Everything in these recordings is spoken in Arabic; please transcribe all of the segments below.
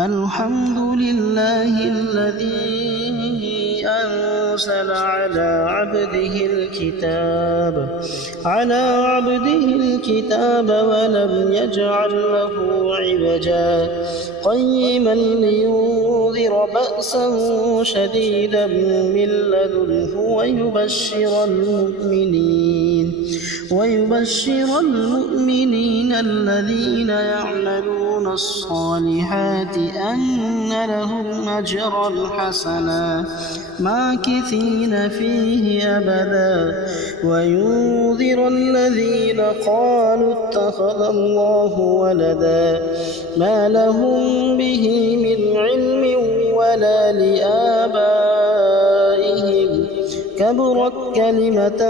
الحمد لله الذي أنزل على عبده الكتاب ولم يجعل له عوجا قيما لينذر بأسا شديدا من لدنه ويبشر المؤمنين الذين يعملون الصالحات أن لهم أجرا حسنا ماكثين فيه أبدا وينذر الذين قالوا اتخذ الله ولدا ما لهم به من علم ولا لآبائهم كبرت كلمة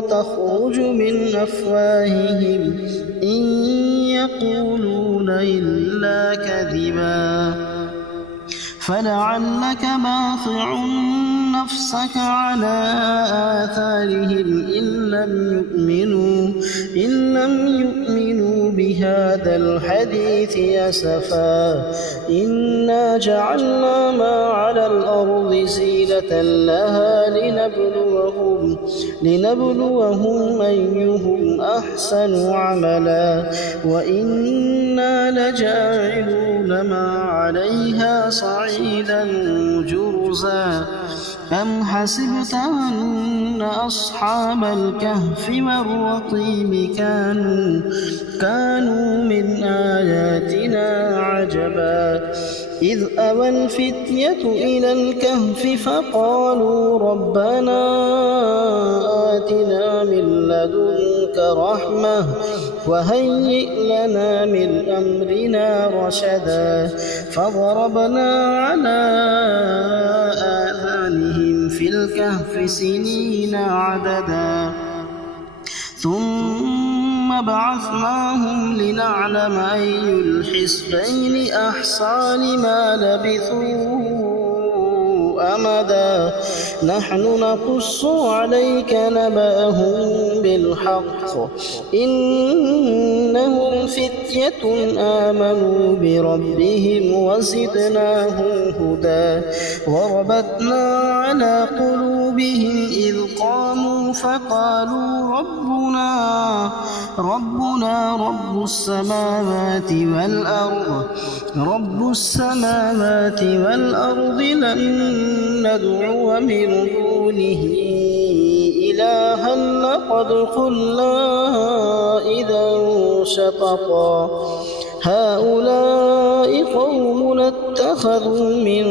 تخرج من أفواههم إن يقولون إلا كذبا فلعلك باخع نفسك على آثارهم إن لم يؤمنوا بهذا الحديث أسفا إنا جعلنا ما على الأرض زينة لها لنبلوهم أيهم أحسن عملا وإنا لجاعلون ما عليها صعيدا جرزا أم حسبت أن أصحاب الكهف والرقيم كانوا من آياتنا عجبا إذ أوى الفتية إلى الكهف فقالوا ربنا آتنا من لدنك رحمة وهيئ لنا من أمرنا رشدا فضربنا على آذانهم في الكهف سنين عددا ثم بعثناهم لنعلم أي الحزبين أحصى لما لبثوا أمدا نحن نقص عليك نبأهم بالحق إنهم فتية آمنوا بربهم وزدناهم هدى وربطنا على قلوبهم إذ قاموا فقالوا ربنا رب السماوات والأرض لن ندعو من دونه إلها لقد قلنا إذا شططا هؤلاء قوم اتخذوا من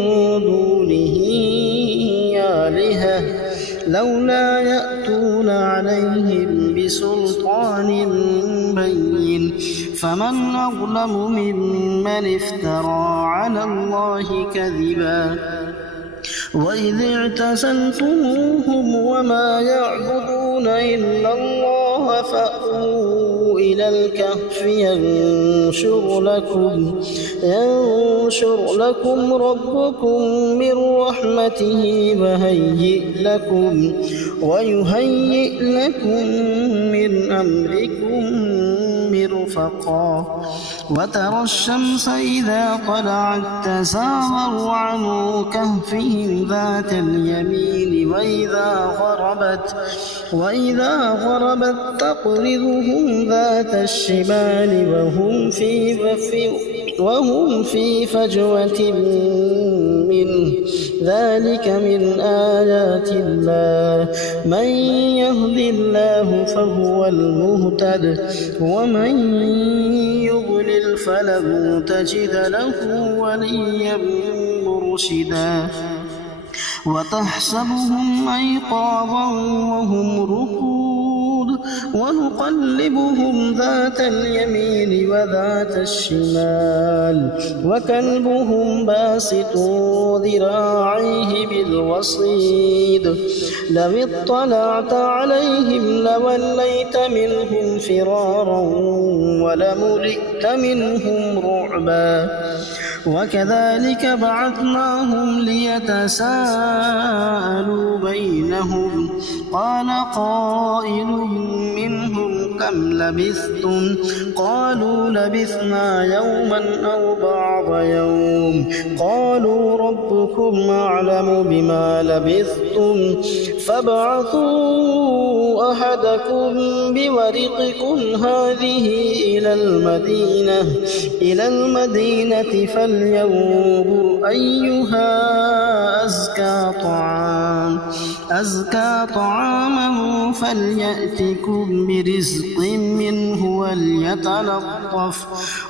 دونه آلهة لولا يأتون عليهم بسلطان بين فمن أظلم ممن افترى على الله كذبا وإذ اعتزلتموهم وما يعبدون إلا الله فأووا إلى الكهف ينشر لكم ربكم من رحمته ويهيئ لكم من أمركم مرفقا وترى الشمس إذا طلعت تزاور عن كهفهم ذات اليمين وإذا غربت تقرضهم ذات الشمال وهم في فجوة منه ذلك من آيات الله من يهد الله فهو المهتد ومن يضلل فلن تجد له وليا مرشدا وتحسبهم أيقاظا وهم رقود ونقلبهم ذات اليمين وذات الشمال وكلبهم باسط ذراعيه بالوصيد لو اطلعت عليهم لوليت منهم فرارا ولملئت منهم رعبا رعبا وكذلك بعثناهم ليتساءلوا بينهم قال قائل منهم كم لبثتم قالوا لبثنا يوما أو بعض يوم قالوا ربكم أعلم بما لبثتم فابعثوا أحدكم بورقكم هذه إلى المدينة فلينظر أيها أزكى طعاما فليأتكم برزق منه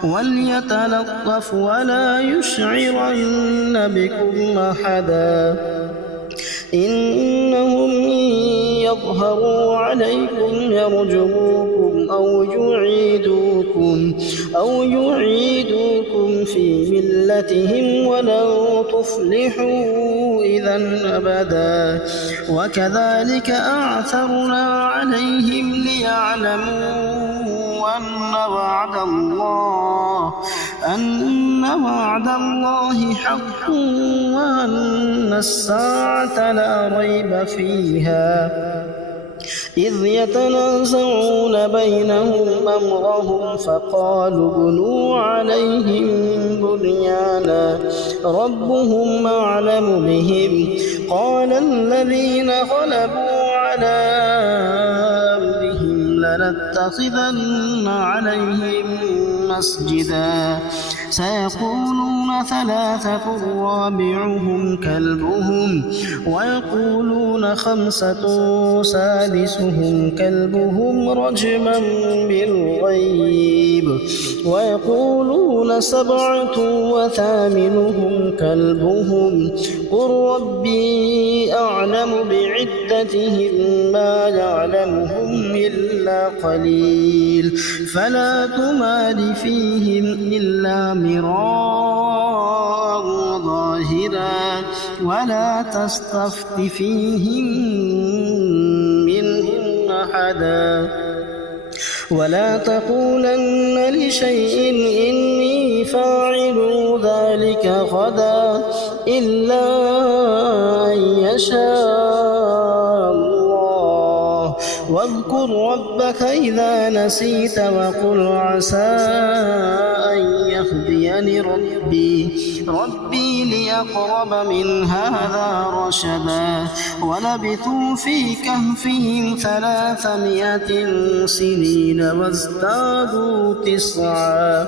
وليتلطف ولا يشعرن بكم أحدا إنهم يظهروا عليكم يرجموكم أو يعيدوكم في ملتهم ولن تفلحوا إذا أبدا وكذلك أعثرنا عليهم ليعلموا أن وعد الله حق وأن الساعة لا ريب فيها إذ يتنازعون بينهم أمرهم فقالوا بنوا عليهم بنيانا ربهم أعلم بهم قال الذين غلبوا على أمرهم لنتخذن عليهم مسجدا سيقولون ثلاثة رابعهم كلبهم ويقولون خمسة سادسهم كلبهم رجما بالغيب ويقولون سبعة وثامنهم كلبهم قل ربي أعلم بعدتهم ما يعلمهم إلا قليل فلا تمار فيهم إلا مراء ظاهرا ولا تستفت فيهم منهم أحدا ولا تقولن لشيء إني فاعل ذلك غدا إلا أن يشاء الله واذكر ربك إذا نسيت وقل عسى أن يهديني ربي ليقرب من هذا رشدا ولبثوا في كهفهم 300 سنين وازدادوا 9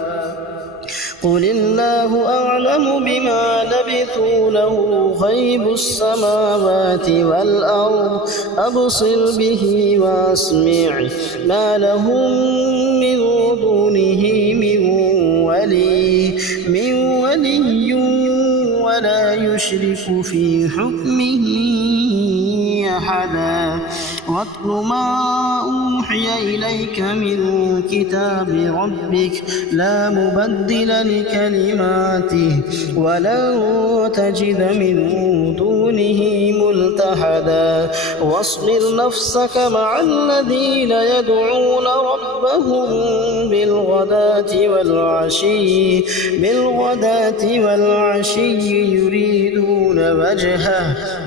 قل الله أعلم بما لبثوا له غيب السماوات والأرض أبصر به وأسمع ما لهم من دونه من ولي ولا يشرك في حكمه أحدا واتل ما أوحي إليك من كتاب ربك لا مبدل لكلماته ولن تجد من دونه ملتحدا واصبر نفسك مع الذين يدعون ربهم بالغداة والعشي يريدون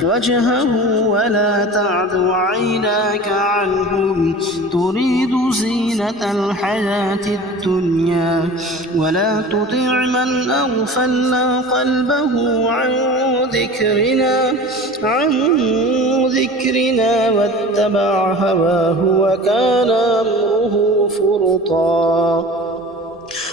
وجهه ولا تعد عيناك عنهم تريد زينة الحياة الدنيا ولا تطع من أغفلنا قلبه عن ذكرنا واتبع هواه وكان أمره فرطا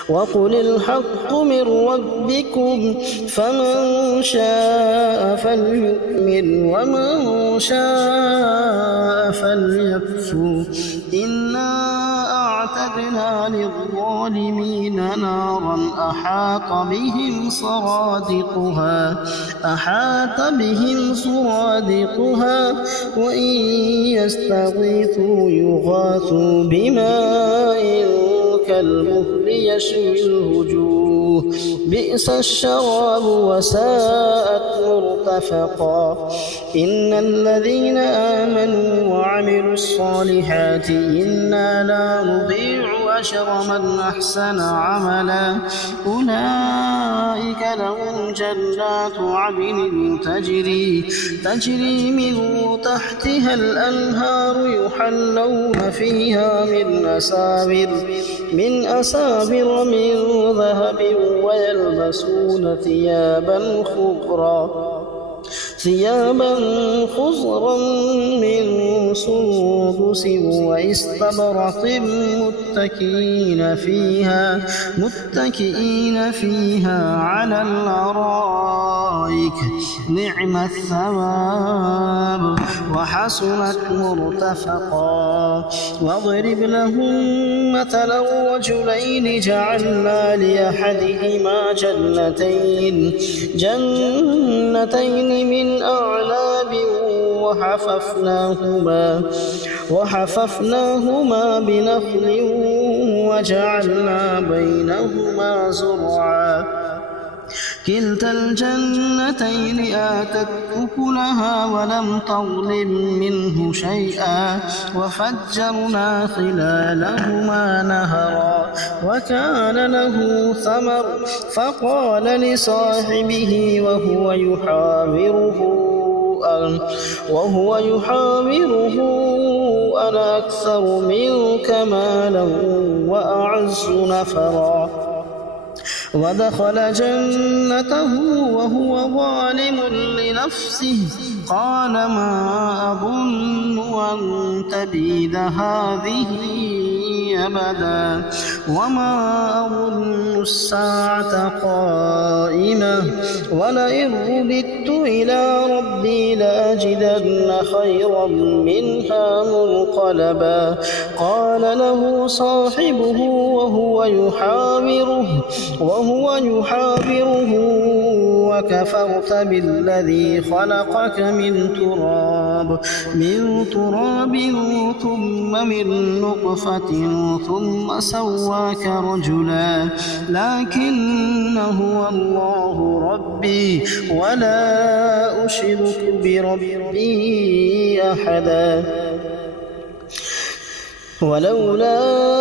وقل الحق من ربكم فمن شاء فليؤمن ومن شاء فليكفر إنا أعتدنا للظالمين نارا أحاط بهم سرادقها وإن يستغيثوا يغاثوا بماء كالمهل يشوي الوجوه بئس الشراب وساءت مرتفقا إن الذين آمنوا وعملوا الصالحات إنا لا نضيع عشر من أحسن عملا أولئك لهم جنات عدن تجري من تحتها الأنهار يحلون فيها من أسابر من ذهب ويلبسون ثيابا خضرا من سندس واستبرق متكئين فيها على الأرائك نعم الثواب وحسنت مرتفقا واضرب لهم مثلا رجلين جعلنا لأحدهما جنتين من أعناب وحففناهما بنخل وجعلنا بينهما زرعا كلتا الجنتين آتت أكلها ولم تظلم منه شيئا وفجرنا خلالهما نهرا وكان له ثمر فقال لصاحبه وهو يحاوره أنا أكثر منك مالا وأعز نفرا ودخل جنته وهو ظالم لنفسه قال ما أظن أن تبيد هذه أبدا وما أظن الساعة قائمة ولئن رددت إلى ربي لأجدن خيرا منها منقلبا قال له صاحبه وهو يحاوره وكفرت بالذي خلقك من تراب ثم من نطفة ثم سواك رجلا لكن هو الله ربي ولا أشرك بربي أحدا ولولا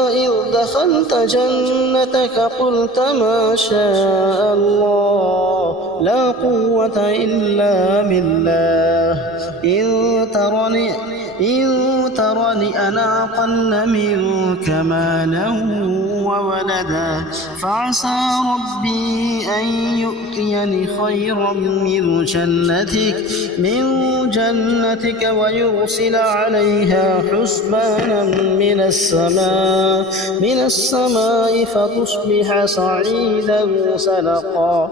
إذ دخلت جنتك قلت ما شاء الله لا قوة إلا بالله إن ترني أنا أقل منك مالا وولدا فعسى ربي أن يؤتيني خيرا من جنتك ويرسل عليها حسبانا من السماء فتصبح صعيدا زلقا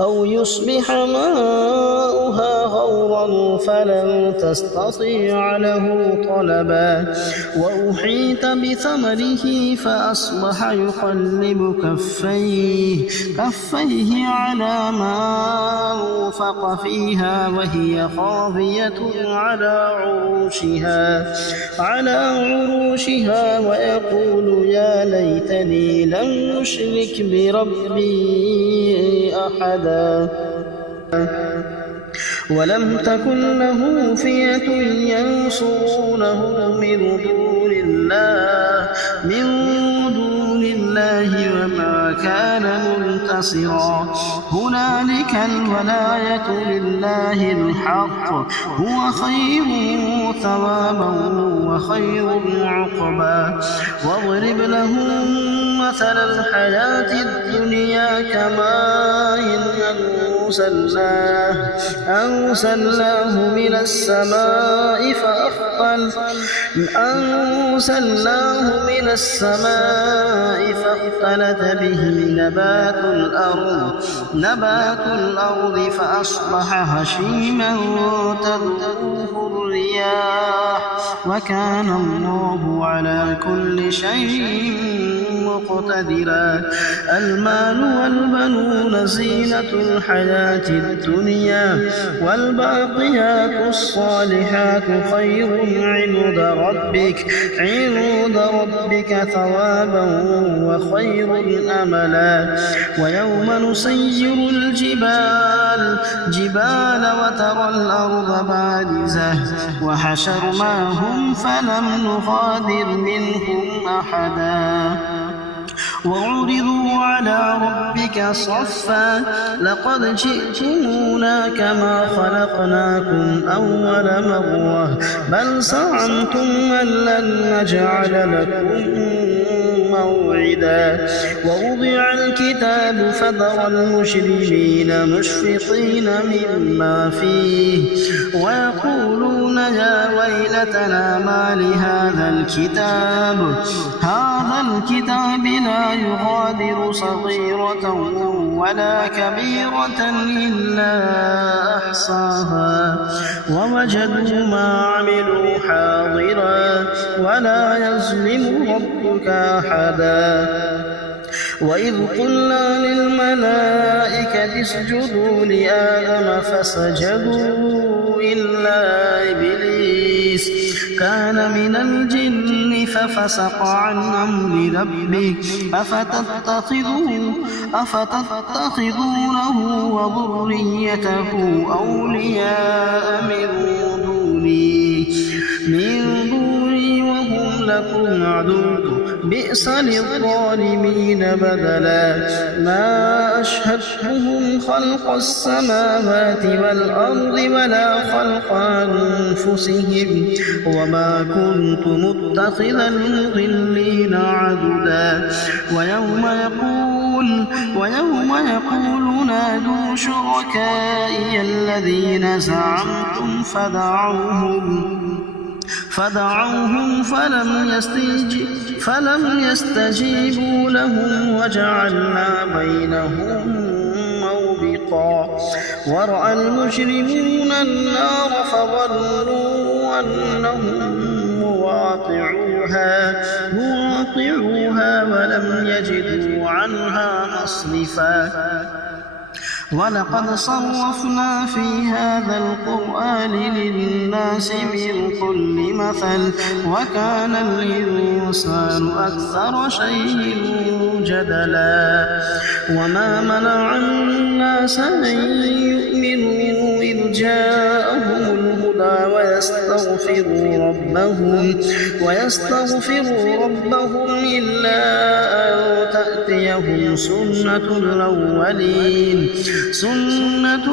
أو يصبح ماؤها غورا فلن تستطيع له طلبا وأحيط بثمره فأصبح يقلب كفيه على ما أنفق فيها وهي خاوية على عروشها ويقول يا ليتني لم أشرك بربي أحدا ولم تكن له فئة ينصرونه من دون الله وما كان منتصرا هنالك الولاية لله الحق هو خير ثوابا وخير عقبا واضرب لهم مثل الحياة الدنيا كماء أنزلناه من السماء فاختلط به نبات الأرض فأصبح هشيما تذروه الرياح وكان الله على كل شيء مقتدرا المال والبنون زينة الحياة الحياة الدنيا والباقيات الصالحات خير عند ربك ثوابا وخير أملا. ويوم نسير الجبال وترى الأرض بارزة وحشرناهم فلم نغادر منهم أحدا وعرضوا على ربك صفا لقد جئتمونا كما خلقناكم أول مرة بل زعمتم أن لن نجعل لكم موعدا. ووضع الكتاب فترى المجرمين مشفقين مما فيه ويقولون يا ويلتنا ما لهذا الكتاب لا يغادر صغيرة ولا كبيرة إلا أحصاها ووجدوا ما عملوا حاضرا ولا يظلم ربك أحدا. وإذ قلنا للملائكة اسجدوا لآدم فسجدوا إلا إبليس كان من الجن ففسق عن أمر ربه أفتتخذونه وذريته أولياء من دوني وهم لكم عدو بئس للظالمين بدلا. ما أشهدتهم خلق السماوات والأرض ولا خلق أنفسهم وما كنت متخذ المضلين عضدا. ويوم يقول نادوا شركائي الذين زعمتم فدعوهم فلم يستجيبوا لهم وجعلنا بينهم موبقا. ورأى المجرمون النار فظنوا أنهم مواقعوها ولم يجدوا عنها مصرفا. ولقد صرفنا في هذا القرآن للناس من كل مثل وكان الإنسان أكثر شيء جدلا. وما منع الناس أن يؤمنوا إذ جاءهم الهدى ويستغفروا ربهم إلا أن تأتيهم سنة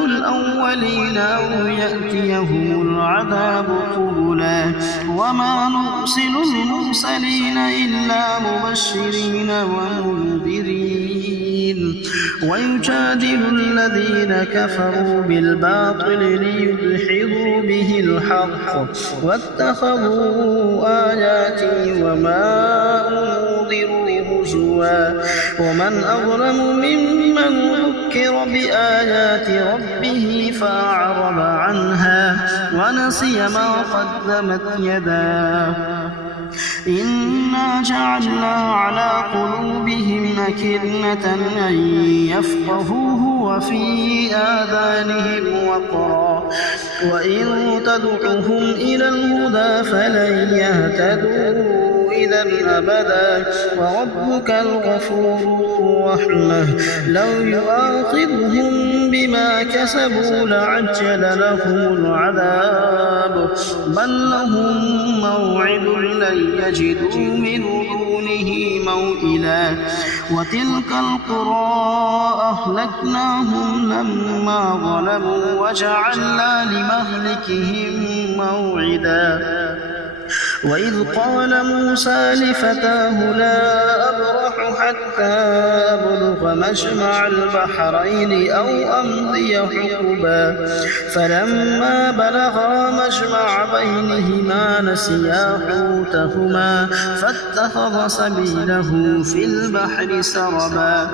الأولين أو يأتيهم العذاب قبلا. وما نرسل المرسلين إلا مبشرين ومنذرين ويجادل الذين كفروا بالباطل ليدحضوا به الحق واتخذوا آياتي وما أنذروا هزوا. ومن أظلم ممن ذكر بآيات ربه فأعرض عنها ونسي ما قدمت يداه. إنا جعلنا على قلوبهم أكنة أن يفقهوه وفي آذانهم وقرا وإن تدعهم إلى الهدى فلن يهتدوا إذا أبدا. وربك الغفور الرحمة لو يؤاخذهم بما كسبوا لعجل لهم العذاب بل لهم موعد لن يجدوا من دونه موئلا. وتلك القرى أهلكناهم لما ظلموا وجعلنا لمهلكهم موعدا. وإذ قال موسى لفتاه لا أبرح حتى أبلغ مجمع البحرين أو أمضي حقبا فلما بلغا مجمع بينهما نسيا حوتهما فاتخذ سبيله في البحر سربا.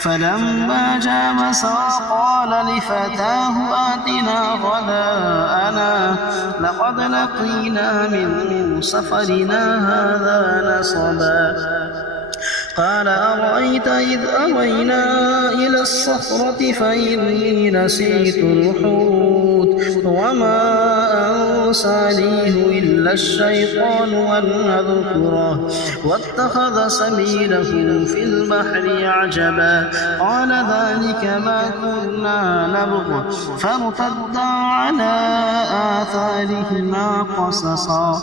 فلما جاوزا قال لفتاه آتنا غداءنا لقد لقينا من سفرنا هذا نصبا. قال أرأيت إذ أوينا إلى الصخرة فإني نسيت الحوت وما أنسانيه إلا الشيطان أن أذكره واتخذ سبيله في البحر عجبا قال ذلك ما كنا نبغ فارتدا على آثارهما قصصا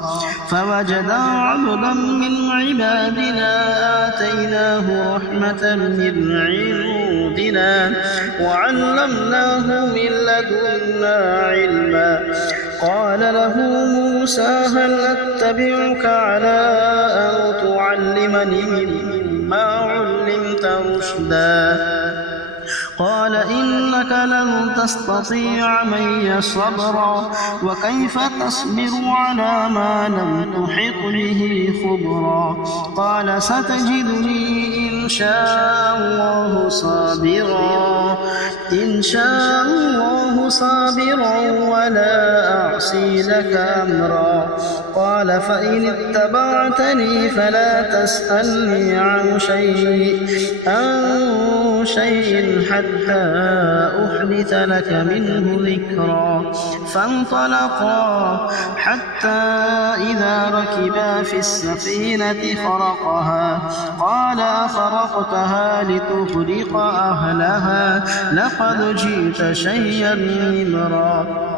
فوجدا عبدا من عبادنا آتيناه رحمة من عندنا وعلمناه من لدنا علما قال له موسى هل أتبعك على أن تعلمني مما علمت رشدا قال إنك لن تستطيع معي صبرا وكيف تصبر على ما لم تحط به خبرا قال ستجدني إن شاء الله صابرا ولا أعصي لك أمرا قال فإن اتبعتني فلا تسألني عن شيء حتى أحدث لك منه ذكرا فانطلقا حتى إذا ركبا في السفينة خرقها قال أخرقتها لتغرق أهلها لقد جئت شيئا إمرا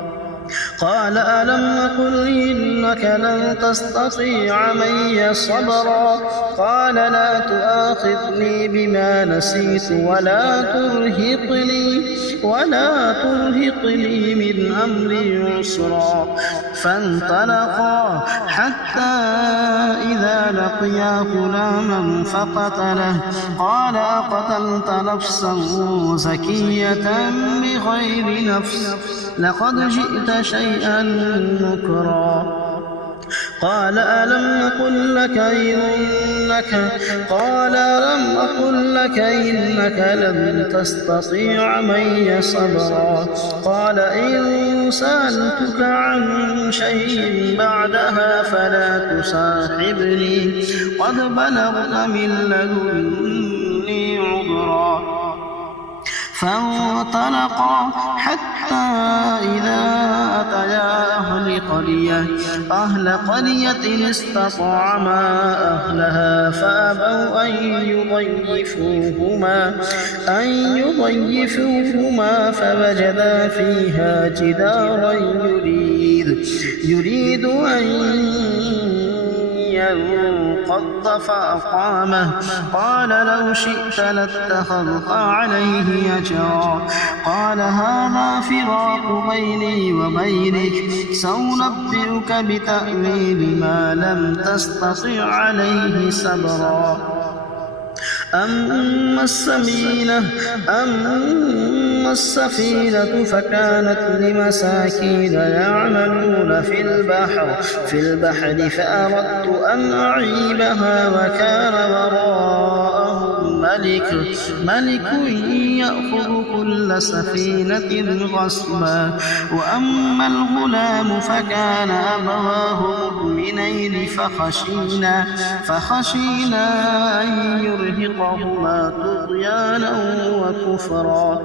قال ألم أقل إنك لن تستطيع معي صبرا قال لا تؤاخذني بما نسيت ولا ترهقني من أمري عسرا فانطلقا حتى إذا لقيا غلاما فقتله قال أقتلت نفسا زكية بغير نفس لقد جئت شيئا نكرا قال ألم أقل لك إنك لن تستطيع معي صبرا قال إن سألتك عن شيء بعدها فلا تصاحبني قد بلغت من لدني عذرا فانطلقا حتى إذا أتيا أهل قرية استطعما أهلها فأبوا أن يضيفوهما فوجدا فيها جدارا يريد أن ينقض فأقامه قال لو شئت لاتخذت عليه أجرا قال هذا فراق بيني وبينك سأنبئك بتأويل ما لم تستطع عليه صبرا أما السفينة فكانت لمساكين يعملون في البحر فأردت أن أعيبها وكان وراءهم ملك يأخذ كل سفينة غصبا وأما الغلام فكان أبواه مؤمنين فخشينا أن يرهقهما طغيانا وكفرا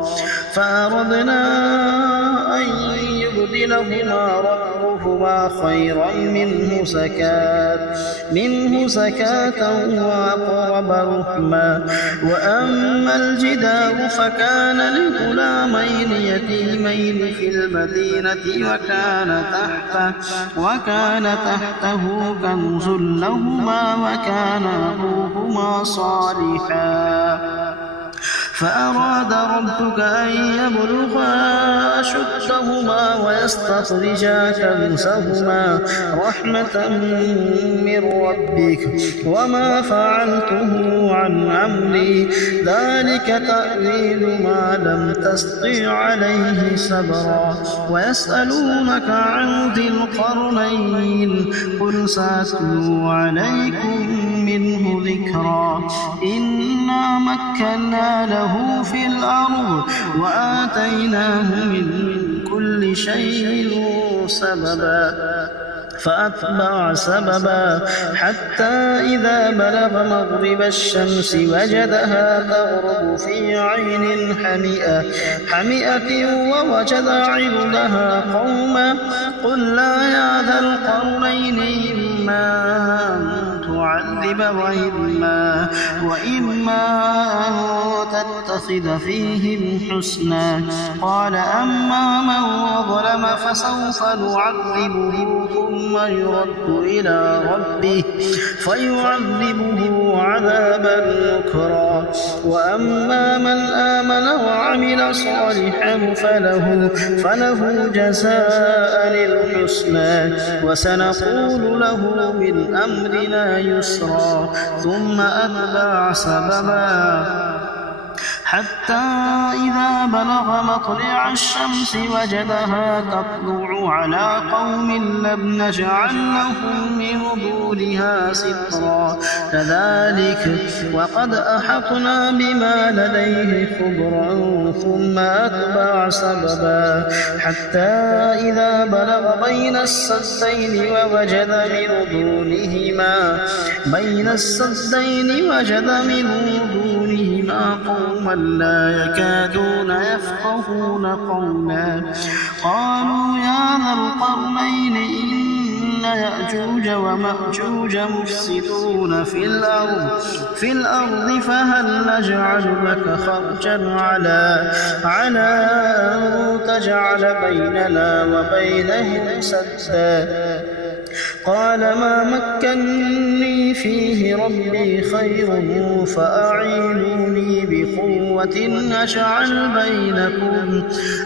فأردنا أن يبدلهما ربهما خيرا منه زكاة وأقرب رحما وأما الجدار فكان لغلامين يتيمين في المدينة وكان تحته كنز لهما وكان أبوهما صالحا فأراد ربك أن يبلغا أشدهما ويستخرجا كنزهما رحمة من ربك وما فعلته عن أمري ذلك تأويل ما لم تستطع عليه صبرا ويسألونك عن ذي القرنين قل سأتلو عليكم منه ذكرا إنا مكنا له في الأرض وآتيناه من كل شيء سببا فأتبع سببا حتى إذا بلغ مغرب الشمس وجدها تغرب في عين حمئة ووجد عندها قوما قلنا يا ذا القرنين إما أن تعذب وإما أن تتخذ فيهم حسنا قال أما من ظلم فسوف نعذبه ثم يرد إلى ربه فيعذبه عذابا نكرا وأما من آمن وعمل صالحا فله جزاء الحسنى وسنقول له من أمرنا يسرا ثم أتبع سببا حتى إذا بلغ مطلع الشمس وجدها تطلع على قوم لم نجعل لهم من دونها سترا كذلك وقد أحطنا بما لديه خبرا ثم أتبع سببا حتى إذا بلغ بين السدين ووجد من دونهما قوما لا يكادون يفقهون قولا قالوا يا ذا القرنين إن يأجوج ومأجوج مفسدون في الأرض فهل نجعل لك خرجا على أن تجعل بيننا وبينهم سدا قال ما مكنني فيه ربي خير فأعينوني بقوة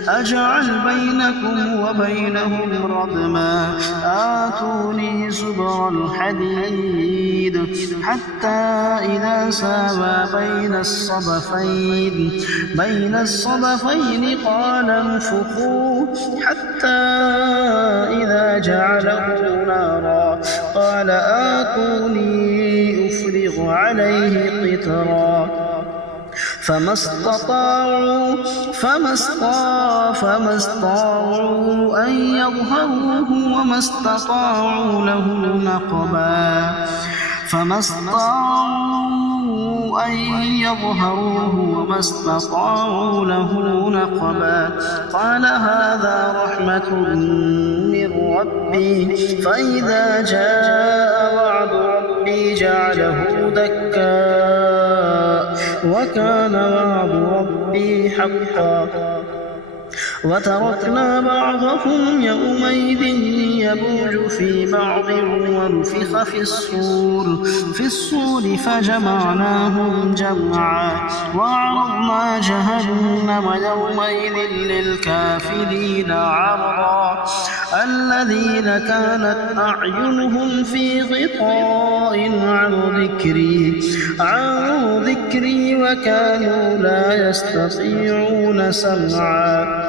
أجعل بينكم وبينهم ردما آتوني زبر الحديد حتى إذا ساوى بين الصدفين قال انفخوا حتى إذا جعله نارا قال آتوني أفرغ عليه قطرا فما استطاعوا أن يظهروه وما استطاعوا له نقبا قال هذا رحمة من ربي فإذا جاء وعد ربي جعله دكا وكان وعد ربي حقا وتركنا بعضهم يومئذ يموج في بعض ونفخ في الصور فجمعناهم جمعا وعرضنا جهنم يومئذ للكافرين عرضا الذين كانت أعينهم في غطاء عن ذكري وكانوا لا يستطيعون سمعا